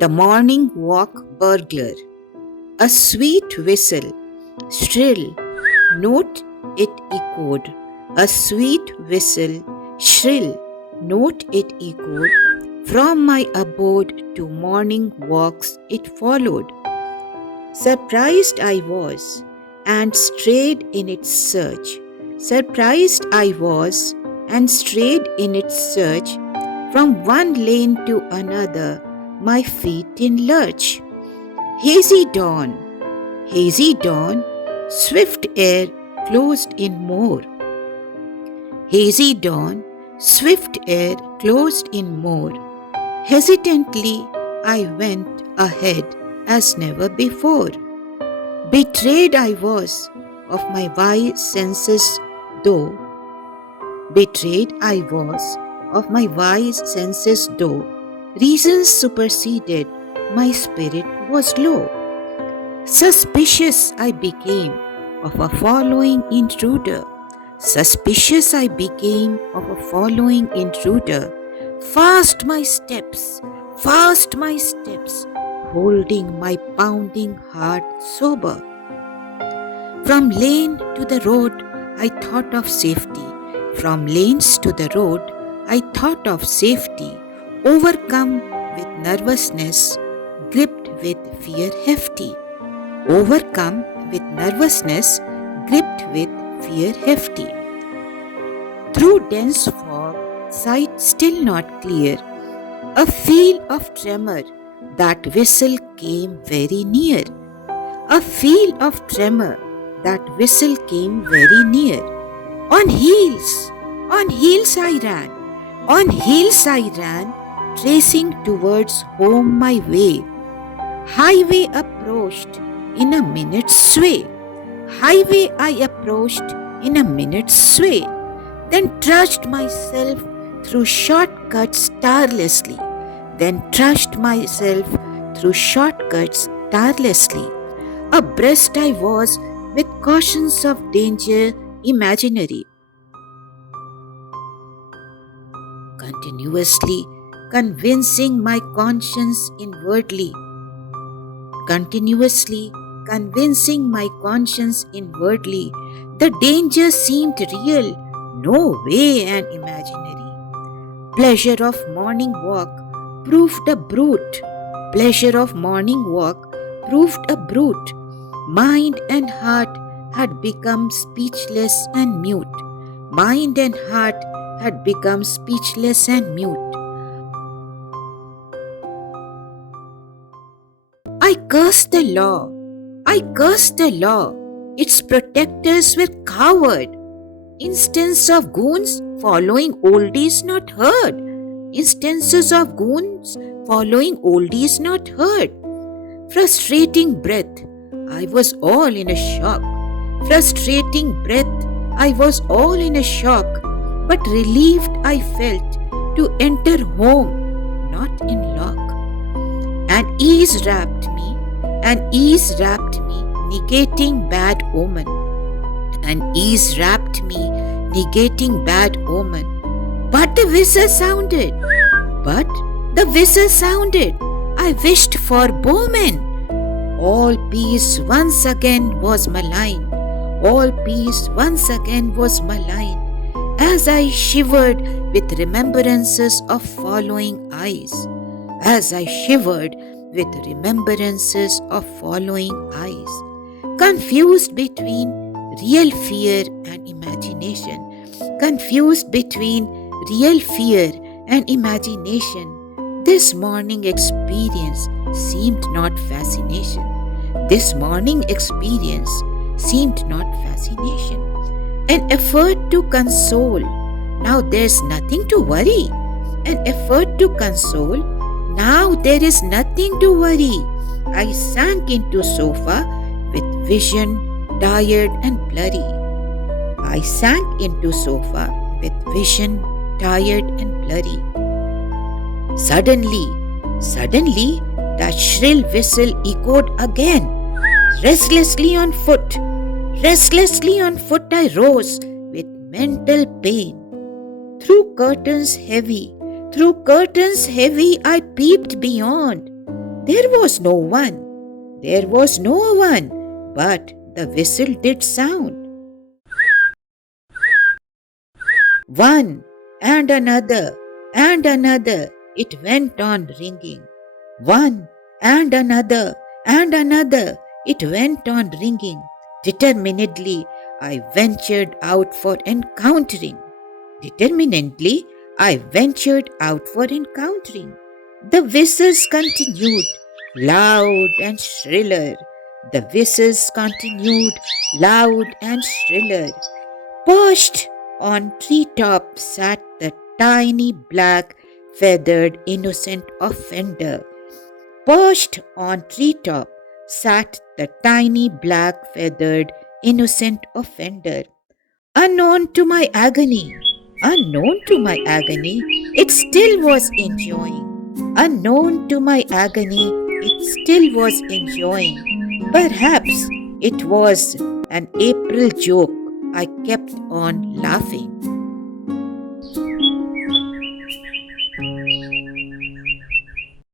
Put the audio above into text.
The morning walk burglar. A sweet whistle, shrill, note it echoed. A sweet whistle, shrill, note it echoed. From my abode to morning walks it followed. Surprised I was, and strayed in its search. Surprised I was, and strayed in its search. From one lane to another, my feet in lurch. Hazy dawn, swift air closed in more. Hazy dawn, swift air closed in more. Hesitantly I went ahead as never before. Betrayed I was of my wise senses though. Betrayed I was of my wise senses though. Reason superseded, my spirit was low. Suspicious I became of a following intruder. Suspicious I became of a following intruder. Fast my steps, holding my pounding heart sober. From lane to the road, I thought of safety. From lanes to the road, I thought of safety. Overcome with nervousness, gripped with fear hefty. Overcome with nervousness, gripped with fear hefty. Through dense fog, sight still not clear, a feel of tremor, that whistle came very near. A feel of tremor, that whistle came very near. On heels I ran, on heels I ran, tracing towards home my way. Highway approached in a minute's sway. Highway I approached in a minute's sway. Then trudged myself through shortcuts tirelessly. Abreast I was with cautions of danger imaginary. Continuously convincing my conscience inwardly. The danger seemed real, no way an imaginary. Pleasure of morning walk proved a brute. Mind and heart had become speechless and mute. I cursed the law. Its protectors were coward. Instances of goons following oldies not heard. Frustrating breath, I was all in a shock. But relieved I felt to enter home, not in lock. And ease wrapped me, negating bad omen. But the whistle sounded. I wished for bowmen. All peace once again was malign. As I shivered with remembrances of following eyes. Confused between real fear and imagination. This morning experience seemed not fascination. An effort to console. Now there's nothing to worry. I sank into sofa with vision tired and blurry. Suddenly, that shrill whistle echoed again. Restlessly on foot I rose with mental pain. Through curtains heavy, Through curtains heavy I peeped beyond. There was no one. There was no one. But the whistle did sound. One and another it went on ringing. One and another it went on ringing. Determinedly I ventured out for encountering. Determinedly I ventured out for encountering. The whistles continued, loud and shriller. The whistles continued, loud and shriller. Perched on treetop sat the tiny black feathered innocent offender. Perched on treetop sat the tiny black feathered innocent offender. Unknown to my agony, it still was enjoying. Unknown to my agony, it still was enjoying. Perhaps it was an April joke. I kept on laughing.